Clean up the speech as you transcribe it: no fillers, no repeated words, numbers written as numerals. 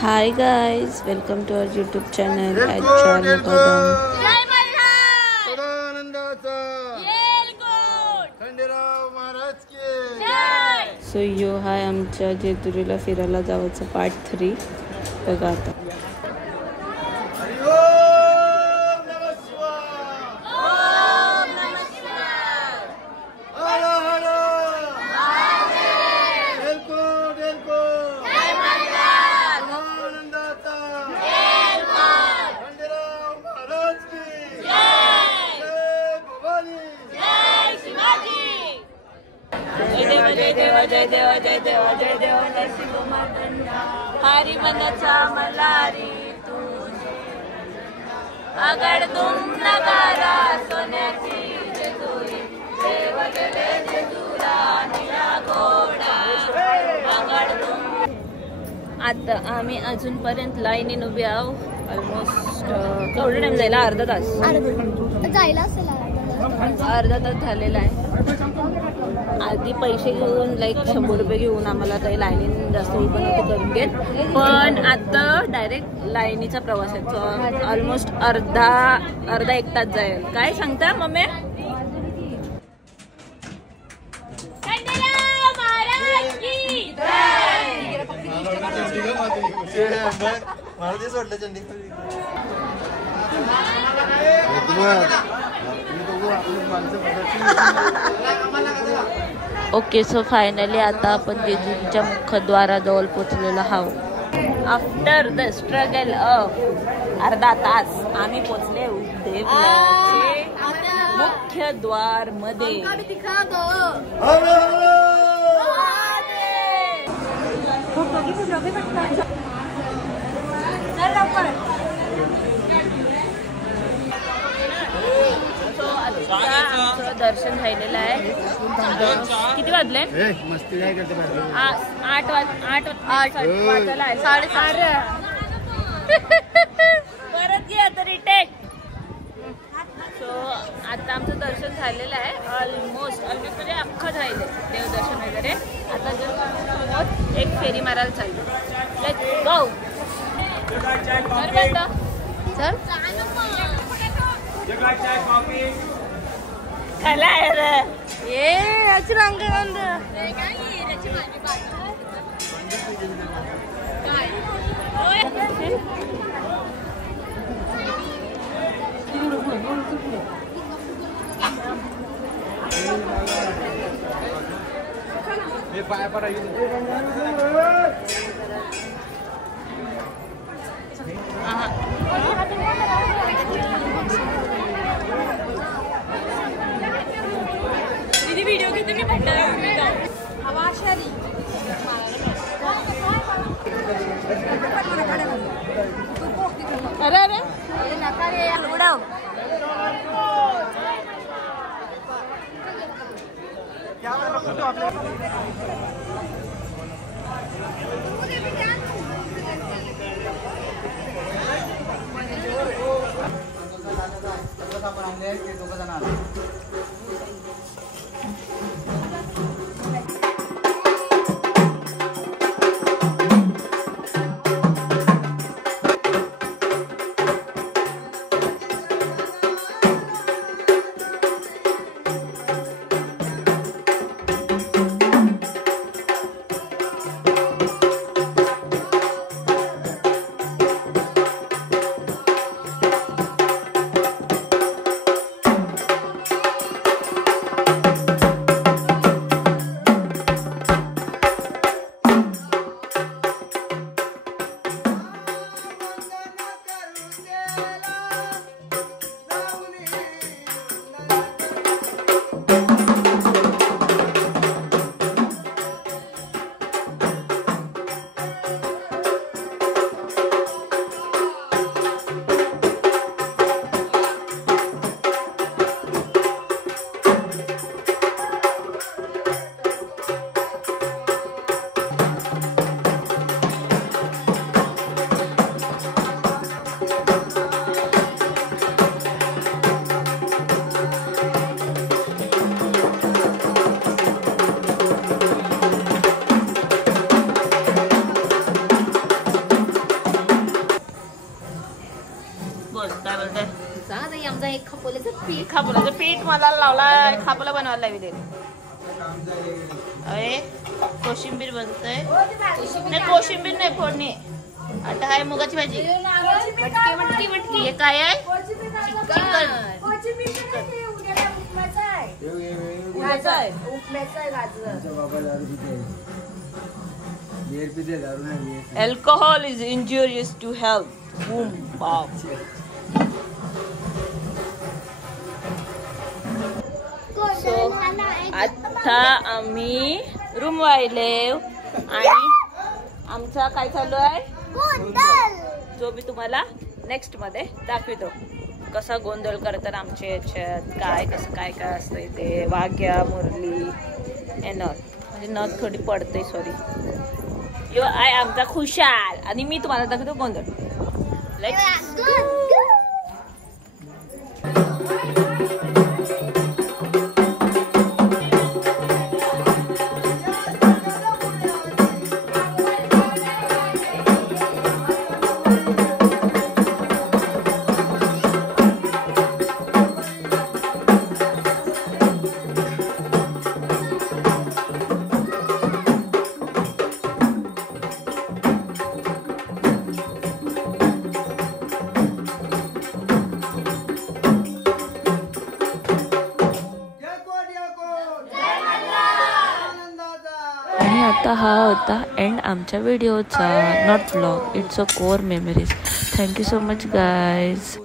Hi guys, welcome to our YouTube channel at Charlie Kadam. So यो हाय आमच्या जेजुरीला फिरायला जायचं पार्ट 3 बघा आता. जय देवा जय देवा जय देवा नरसिंह हरी मनाचा मल्हारी तुझे आगड तुम नगारा सोन्याची जेजुरी देव गेले जेजुरा निळा घोडा आगड तुम. आता आम्ही अजूनपर्यंत लाईनीन उभी आहो. ऑलमोस्ट केवढा टाइम जायला? अर्धा तास जायला असेल. अर्धा तास झालेला आहे. आधी पैसे घेऊन लाईक 100 रुपये घेऊन आम्हाला काही लाईनीन जास्त उभं नको करून घेत, पण आता डायरेक्ट लाईनीचा प्रवास आहे. ऑलमोस्ट अर्धा एक तास जाईल. काय सांगता मम्मी? ओके, सो फायनली आता आपण जेजुरीच्या मुखद्वाराजवळ पोचलेलो आहोत. आफ्टर द स्ट्रगल ऑफ अर्धा तास आम्ही पोचले देवळाचे मुख्य द्वार मध्ये. आमचं दर्शन झालेलं आहे. किती वाजले? 8 वाजला आहे. 8:30 परत घ्या तरी टेक. सो आता आमचं दर्शन झालेलं आहे. ऑलमोस्ट म्हणजे अख्खं झाले देवदर्शन वगैरे. आता जर एक फेरी मारायला चाललो. Let's go. खाला ये याची रंग व्हिडिओ घेते मी. अरे अरे नका रे उडव. बोलते आमचा एक खपोल्याचं पीठ खापलाचं पीठ मला लावला खापला बनवायला लावले अरे कोशिंबीर बनतंय नाही कोशिंबीर नाही फोडणी आता आहे मुगाची भाजी मटकी मटकी मटकी हे काय आहे chicken alcohol is injurious to health so आता आम्ही रूम वाहिले आणि आमचा काय चालू आहे जो मी तुम्हाला नेक्स्ट मध्ये दाखवतो कसा गोंधळ करतात आमच्या याच्यात काय कसं काय काय असतंय ते वाघ्या मुरली नथ म्हणजे नथ थोडी पडते सॉरी यो आहे आमचा खुशाल आणि मी तुम्हाला दाखवतो गोंधळ आणि आता हा होता एंड आमच्या व्हिडिओचा not vlog it's a core memories thank you so much guys